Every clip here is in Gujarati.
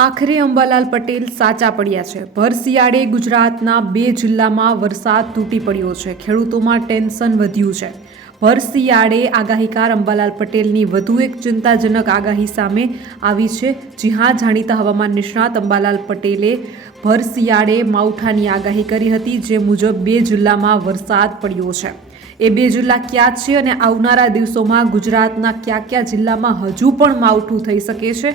આખરે અંબાલાલ પટેલ સાચા પડ્યા છે. ભર શિયાળે ગુજરાતના બે જિલ્લામાં વરસાદ તૂટી પડ્યો છે. ખેડૂતોમાં ટેન્શન વધ્યું છે. ભર શિયાળે આગાહીકાર અંબાલાલ પટેલની વધુ એક ચિંતાજનક આગાહી સામે આવી છે. જી હા, જાણીતા હવામાન નિષ્ણાત અંબાલાલ પટેલે ભર શિયાળે માવઠાની આગાહી કરી હતી, જે મુજબ બે જિલ્લામાં વરસાદ પડ્યો છે. એ બે જિલ્લા ક્યાં છે અને આવનારા દિવસોમાં ગુજરાતના કયા કયા જિલ્લામાં હજુ પણ માવઠું થઈ શકે છે?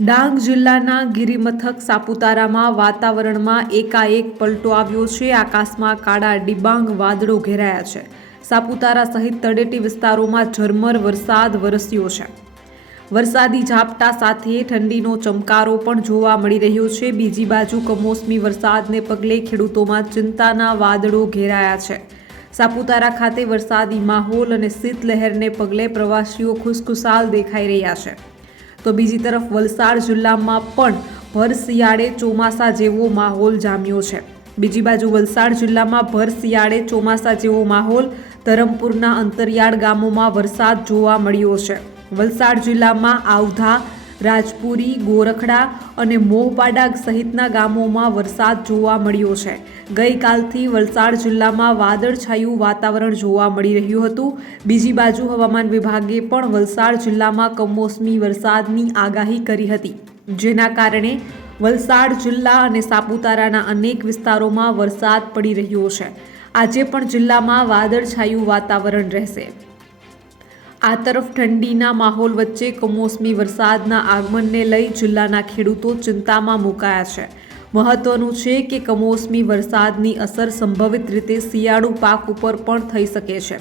ડાંગ જિલ્લાના ગિરિમથક સાપુતારામાં વાતાવરણમાં એકાએક પલટો આવ્યો છે. આકાશમાં કાળા ડિબાંગ વાદળો ઘેરાયા છે. સાપુતારા સહિત તળેટી વિસ્તારોમાં ઝરમર વરસાદ વરસ્યો છે. વરસાદી ઝાપટા સાથે ઠંડીનો ચમકારો પણ જોવા મળી રહ્યો છે. બીજી બાજુ કમોસમી વરસાદને પગલે ખેડૂતોમાં ચિંતાના વાદળો ઘેરાયા છે. સાપુતારા ખાતે વરસાદી માહોલ અને શીતલહેરને પગલે પ્રવાસીઓ ખુશખુશાલ દેખાઈ રહ્યા છે. તો બીજી તરફ વલસાડ જિલ્લામાં પણ ભર શિયાળે ચોમાસા જેવો માહોલ જામ્યો છે. બીજી બાજુ વલસાડ જિલ્લામાં ભર શિયાળે ચોમાસા જેવો માહોલ ધરમપુરના અંતરિયાળ ગામોમાં વરસાદ જોવા મળ્યો છે. વલસાડ જિલ્લામાં આવધા રાજપુરી, ગોરખડા અને મોહપાડા સહિતના ગામોમાં વરસાદ જોવા મળ્યો છે. ગઈકાલથી વલસાડ જિલ્લામાં વાદળછાયું વાતાવરણ જોવા મળી રહ્યું હતું. બીજી બાજુ હવામાન વિભાગે પણ વલસાડ જિલ્લામાં કમોસમી વરસાદની આગાહી કરી હતી. જેના કારણે વલસાડ જિલ્લા અને સાપુતારાના અનેક વિસ્તારોમાં વરસાદ પડી રહ્યો છે. આજે પણ જિલ્લામાં વાદળછાયું વાતાવરણ રહેશે. આ તરફ ઠંડીના માહોલ વચ્ચે કમોસમી વરસાદના આગમનને લઈ જિલ્લાના ખેડૂતો ચિંતામાં મુકાયા છે. મહત્વનું છે કે કમોસમી વરસાદની અસર સંભવિત રીતે શિયાળુ પાક ઉપર પણ થઈ શકે છે.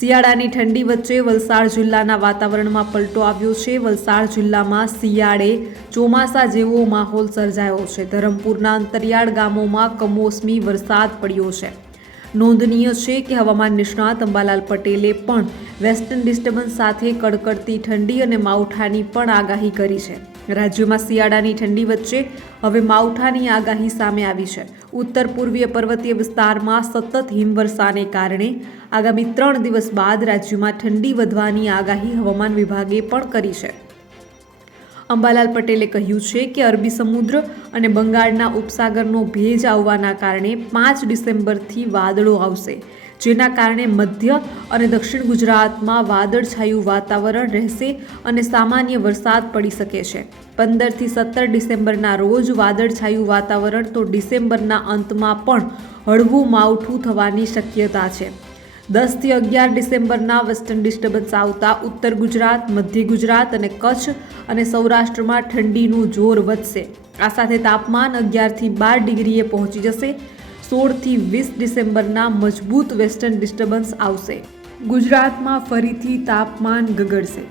શિયાળાની ઠંડી વચ્ચે વલસાડ જિલ્લાના વાતાવરણમાં પલટો આવ્યો છે. વલસાડ જિલ્લામાં શિયાળે ચોમાસા જેવો માહોલ સર્જાયો છે. ધરમપુરના અંતરિયાળ ગામોમાં કમોસમી વરસાદ પડ્યો છે. નોંધનીય છે કે હવામાન નિષ્ણાત અંબાલાલ પટેલે પણ વેસ્ટર્ન ડિસ્ટર્બન્સ સાથે કડકડતી ઠંડી અને માવઠાની પણ આગાહી કરી છે. રાજ્યમાં શિયાળાની ઠંડી વચ્ચે હવે માવઠાની આગાહી સામે આવી છે. ઉત્તર પૂર્વીય પર્વતીય વિસ્તારમાં સતત હિમવર્ષાને કારણે આગામી ત્રણ દિવસ બાદ રાજ્યમાં ઠંડી વધવાની આગાહી હવામાન વિભાગે પણ કરી છે. અંબાલાલ પટેલે કહ્યું છે કે અરબી સમુદ્ર અને બંગાળના ઉપસાગરનો ભેજ આવવાના કારણે પાંચ ડિસેમ્બરથી વાદળો આવશે, જેના કારણે મધ્ય અને દક્ષિણ ગુજરાતમાં વાદળછાયું વાતાવરણ રહેશે અને સામાન્ય વરસાદ પડી શકે છે. પંદરથી સત્તર ડિસેમ્બરના રોજ વાદળછાયું વાતાવરણ તો ડિસેમ્બરના અંતમાં પણ હળવું માવઠું થવાની શક્યતા છે. દસથી અગિયાર ડિસેમ્બરના વેસ્ટર્ન ડિસ્ટર્બન્સ આવતા ઉત્તર ગુજરાત, મધ્ય ગુજરાત અને કચ્છ અને સૌરાષ્ટ્રમાં ઠંડીનું જોર વધશે. આ સાથે તાપમાન અગિયારથી બાર ડિગ્રીએ પહોંચી જશે. સોળથી વીસ ડિસેમ્બરના મજબૂત વેસ્ટર્ન ડિસ્ટર્બન્સ આવશે. ગુજરાતમાં ફરીથી તાપમાન ગગડશે.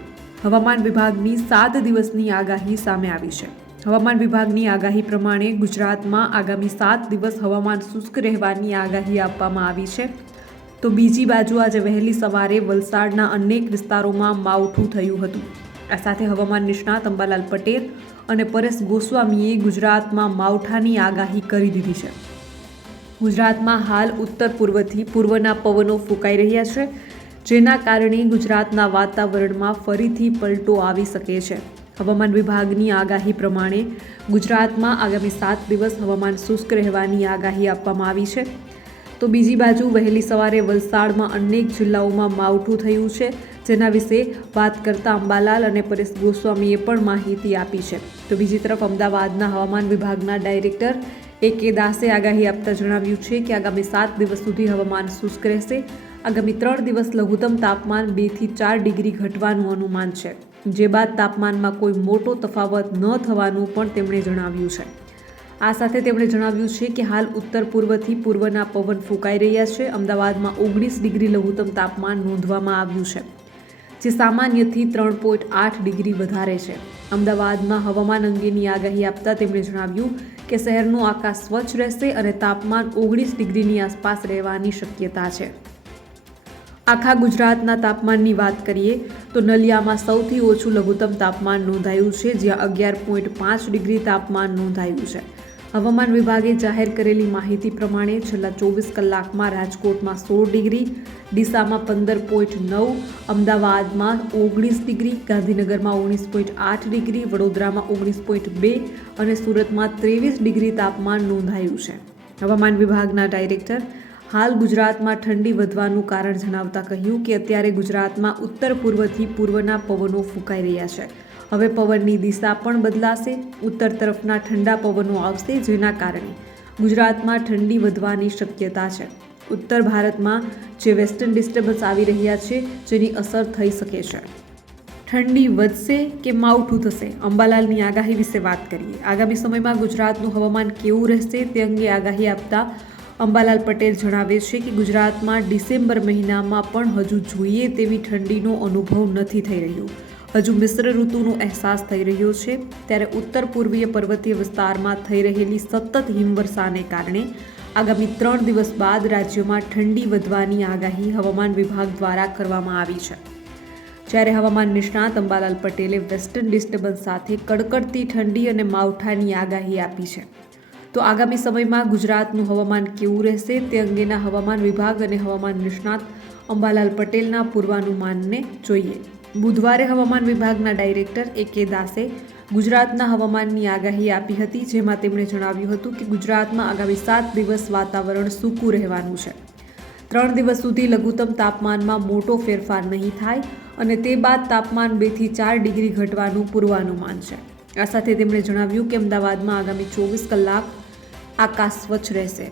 હવામાન વિભાગની સાત દિવસની આગાહી સામે આવી છે. હવામાન વિભાગની આગાહી પ્રમાણે ગુજરાતમાં આગામી સાત દિવસ હવામાન શુષ્ક રહેવાની આગાહી આપવામાં આવી છે. તો બીજી બાજુ આજે વહેલી સવારે વલસાડના અનેક વિસ્તારોમાં માવઠું થયું હતું. આ સાથે હવામાન નિષ્ણાત અંબાલાલ પટેલ અને પરેશ ગોસ્વામીએ ગુજરાતમાં માવઠાની આગાહી કરી દીધી છે. ગુજરાતમાં હાલ ઉત્તર પૂર્વથી પૂર્વના પવનો ફૂંકાઈ રહ્યા છે, જેના કારણે ગુજરાતના વાતાવરણમાં ફરીથી પલટો આવી શકે છે. હવામાન વિભાગની આગાહી પ્રમાણે ગુજરાતમાં આગામી સાત દિવસ હવામાન શુષ્ક રહેવાની આગાહી આપવામાં આવી છે. તો બીજી બાજુ વહેલી સવારે વલસાડમાં અનેક જિલ્લાઓમાં માવઠું થયું છે, જેના વિશે વાત કરતા અંબાલાલ અને પરેશ ગોસ્વામીએ પણ માહિતી આપી છે. તો બીજી તરફ અમદાવાદના હવામાન વિભાગના ડાયરેક્ટર એ કે દાસે આગાહી આપતા જણાવ્યું છે કે આગામી સાત દિવસ સુધી હવામાન શુષ્ક રહેશે. આગામી ત્રણ દિવસ લઘુત્તમ તાપમાન બેથી ચાર ડિગ્રી ઘટવાનું અનુમાન છે. જે બાદ તાપમાનમાં કોઈ મોટો તફાવત ન થવાનું પણ તેમણે જણાવ્યું છે. આ સાથે તેમણે જણાવ્યું છે કે હાલ ઉત્તર પૂર્વથી પૂર્વના પવન ફૂંકાઈ રહ્યા છે. અમદાવાદમાં ઓગણીસ ડિગ્રી લઘુત્તમ તાપમાન નોંધવામાં આવ્યું છે, જે સામાન્યથી ત્રણ પોઈન્ટ આઠ ડિગ્રી વધારે છે. અમદાવાદમાં હવામાન અંગેની આગાહી આપતા તેમણે જણાવ્યું કે શહેરનું આકાશ સ્વચ્છ રહેશે અને તાપમાન ઓગણીસ ડિગ્રીની આસપાસ રહેવાની શક્યતા છે. આખા ગુજરાતના તાપમાનની વાત કરીએ તો નલિયામાં સૌથી ઓછું લઘુત્તમ તાપમાન નોંધાયું છે, જ્યાં અગિયાર પોઈન્ટ પાંચ ડિગ્રી તાપમાન નોંધાયું છે. હવામાન વિભાગે જાહેર કરેલી માહિતી પ્રમાણે છેલ્લા ચોવીસ કલાકમાં રાજકોટમાં સોળ ડિગ્રી, ડીસામાં પંદર પોઈન્ટ નવ, અમદાવાદમાં ઓગણીસ ડિગ્રી, ગાંધીનગરમાં ઓગણીસ પોઈન્ટ આઠ ડિગ્રી, વડોદરામાં ઓગણીસ પોઈન્ટ બે અને સુરતમાં ત્રેવીસ ડિગ્રી તાપમાન નોંધાયું છે. હવામાન વિભાગના ડાયરેક્ટર હાલ ગુજરાતમાં ઠંડી વધવાનું કારણ જણાવતા કહ્યું કે અત્યારે ગુજરાતમાં ઉત્તર પૂર્વથી પૂર્વના પવનો ફૂંકાઈ રહ્યા છે. હવે પવનની દિશા પણ બદલાશે. ઉત્તર તરફના ઠંડા પવનો આવશે, જેના કારણે ગુજરાતમાં ઠંડી વધવાની શક્યતા છે. ઉત્તર ભારતમાં જે વેસ્ટર્ન ડિસ્ટર્બન્સ આવી રહ્યા છે, જેની અસર થઈ શકે છે. ઠંડી વધશે કે માવઠું થશે? અંબાલાલની આગાહી વિશે વાત કરીએ. આગામી સમયમાં ગુજરાતનું હવામાન કેવું રહેશે તે અંગે આગાહી આપતા અંબાલાલ પટેલ જણાવે છે કે ગુજરાતમાં ડિસેમ્બર મહિનામાં પણ હજુ જોઈએ તેવી ઠંડીનો અનુભવ નથી થઈ રહ્યો. હજુ મિશ્ર ઋતુનો અહેસાસ થઈ રહ્યો છે. ત્યારે ઉત્તર પૂર્વીય પર્વતીય વિસ્તારમાં થઈ રહેલી સતત હિમવર્ષાને કારણે આગામી ત્રણ દિવસ બાદ રાજ્યમાં ઠંડી વધવાની આગાહી હવામાન વિભાગ દ્વારા કરવામાં આવી છે. જ્યારે હવામાન નિષ્ણાત અંબાલાલ પટેલે વેસ્ટર્ન ડિસ્ટર્બન્સ સાથે કડકડતી ઠંડી અને માવઠાની આગાહી આપી છે. તો આગામી સમયમાં ગુજરાતનું હવામાન કેવું રહેશે તે અંગેના હવામાન વિભાગ અને હવામાન નિષ્ણાત અંબાલાલ પટેલના પૂર્વાનુમાનને જોઈએ. બુધવારે હવામાન વિભાગના ડાયરેક્ટર એ કે દાસે ગુજરાતના હવામાનની આગાહી આપી હતી, જેમાં તેમણે જણાવ્યું હતું કે ગુજરાતમાં આગામી સાત દિવસ વાતાવરણ સૂકું રહેવાનું છે. ત્રણ દિવસ સુધી લઘુત્તમ તાપમાનમાં મોટો ફેરફાર નહીં થાય અને તે બાદ તાપમાન બેથી ચાર ડિગ્રી ઘટવાનું પૂર્વાનુમાન છે. આ સાથે તેમણે જણાવ્યું કે અમદાવાદમાં આગામી ચોવીસ કલાક આકાશ સ્વચ્છ રહેશે.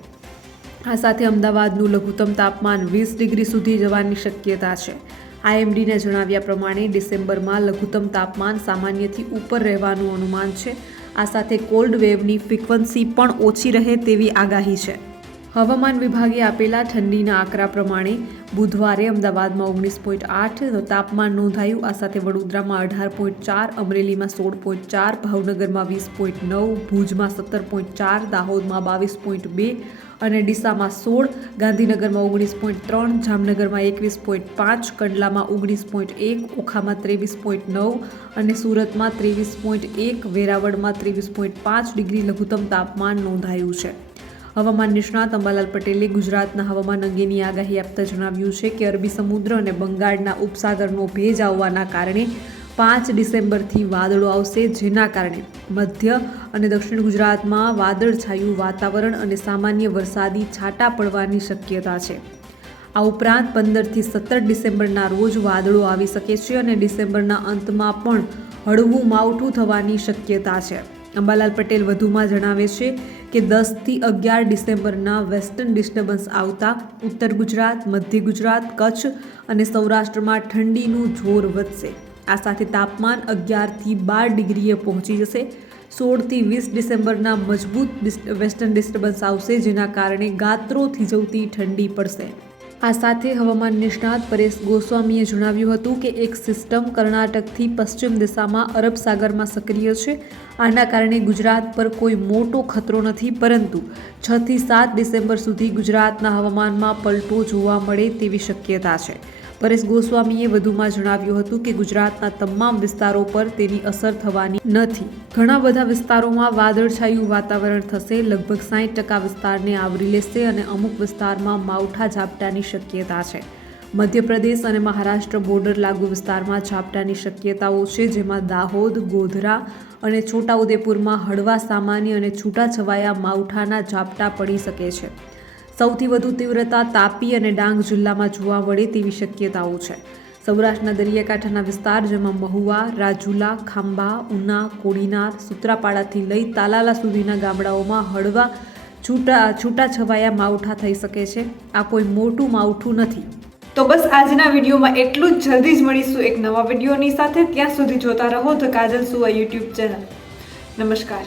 આ સાથે અમદાવાદનું લઘુત્તમ તાપમાન વીસ ડિગ્રી સુધી જવાની શક્યતા છે. આઈએમડીને જણાવ્યા પ્રમાણે ડિસેમ્બરમાં લઘુત્તમ તાપમાન સામાન્યથી ઉપર રહેવાનું અનુમાન છે. આ સાથે કોલ્ડ વેવની ફ્રીક્વન્સી પણ ઓછી રહે તેવી આગાહી છે. હવામાન વિભાગે આપેલા ઠંડીના આંકડા પ્રમાણે બુધવારે અમદાવાદમાં ઓગણીસ પોઈન્ટ આઠ, તાપમાન નોંધાયું. આ સાથે વડોદરામાં અઢાર પોઈન્ટ ચાર, અમરેલીમાં સોળ પોઈન્ટ ચાર, ભાવનગરમાં વીસ પોઈન્ટ નવ, ભુજમાં સત્તર પોઈન્ટ ચાર, દાહોદમાં બાવીસ પોઈન્ટ બે અને ડીસામાં સોળ, ગાંધીનગરમાં ઓગણીસ પોઈન્ટ ત્રણ, જામનગરમાં એકવીસ પોઈન્ટ પાંચ, કંડલામાં ઓગણીસ પોઈન્ટ એક, ઓખામાં ત્રેવીસ પોઈન્ટ નવ અને સુરતમાં ત્રેવીસ પોઈન્ટ એક, વેરાવળમાં ત્રેવીસ પોઈન્ટ પાંચ ડિગ્રી લઘુત્તમ તાપમાન નોંધાયું છે. હવામાન નિષ્ણાત અંબાલાલ પટેલે ગુજરાતના હવામાન અંગેની આગાહી આપતા જણાવ્યું છે કે અરબી સમુદ્ર અને બંગાળના ઉપસાગરનો ભેજ આવવાના કારણે પાંચ ડિસેમ્બરથી વાદળો આવશે, જેના કારણે મધ્ય અને દક્ષિણ ગુજરાતમાં વાદળછાયું વાતાવરણ અને સામાન્ય વરસાદી છાંટા પડવાની શક્યતા છે. આ ઉપરાંત પંદરથી સત્તર ડિસેમ્બરના રોજ વાદળો આવી શકે છે અને ડિસેમ્બરના અંતમાં પણ હળવું માવઠું થવાની શક્યતા છે. અંબાલાલ પટેલ વધુમાં જણાવે છે કે દસથી અગિયાર ડિસેમ્બરના વેસ્ટર્ન ડિસ્ટર્બન્સ આવતા ઉત્તર ગુજરાત, મધ્ય ગુજરાત, કચ્છ અને સૌરાષ્ટ્રમાં ઠંડીનું જોર વધશે. આ સાથે તાપમાન અગિયારથી બાર ડિગ્રીએ પહોંચી જશે. સોળથી વીસ ડિસેમ્બરના મજબૂત વેસ્ટર્ન ડિસ્ટર્બન્સ આવશે, જેના કારણે ગાત્રો થીજવતી ઠંડી પડશે. આ સાથે હવામાન નિષ્ણાત પરેશ ગોસ્વામીએ જણાવ્યું હતું કે એક સિસ્ટમ કર્ણાટકથી પશ્ચિમ દિશામાં અરબ સાગરમાં સક્રિય છે. આના કારણે ગુજરાત પર કોઈ મોટો ખતરો નથી, પરંતુ છથી સાત ડિસેમ્બર સુધી ગુજરાતના હવામાનમાં પલટો જોવા મળે તેવી શક્યતા છે. પરેશ ગોસ્વામીએ વધુમાં જણાવ્યું હતું કે ગુજરાતના તમામ વિસ્તારો પર તેની અસર થવાની નથી. ઘણા બધા વિસ્તારોમાં વાદળછાયું વાતાવરણ થશે, લગભગ સાઠ ટકા વિસ્તારને આવરી લેશે અને અમુક વિસ્તારમાં માવઠા ઝાપટાની શક્યતા છે. મધ્યપ્રદેશ અને મહારાષ્ટ્ર બોર્ડર લાગુ વિસ્તારમાં ઝાપટાની શક્યતાઓ છે, જેમાં દાહોદ, ગોધરા અને છોટાઉદેપુરમાં હળવા સામાન્ય અને છૂટાછવાયા માવઠાના ઝાપટા પડી શકે છે. સૌથી વધુ તીવ્રતા તાપી અને ડાંગ જિલ્લામાં જોવા મળે તેવી શક્યતાઓ છે. સૌરાષ્ટ્રના દરિયાકાંઠાના વિસ્તાર, જેમાં મહુવા, રાજુલા, ખાંભા, ઉના, કોડીનાર, સુત્રાપાડાથી લઈ તાલાલા સુધીના ગામડાઓમાં હળવા છૂટા, છૂટાછવાયા માવઠા થઈ શકે છે. આ કોઈ મોટું માવઠું નથી. તો બસ આજના વિડીયોમાં એટલું જ. જલ્દી જ મળીશું એક નવા વિડીયોની સાથે. ત્યાં સુધી જોતા રહો ધ કાજલ સુવા યુટ્યુબ ચેનલ. નમસ્કાર.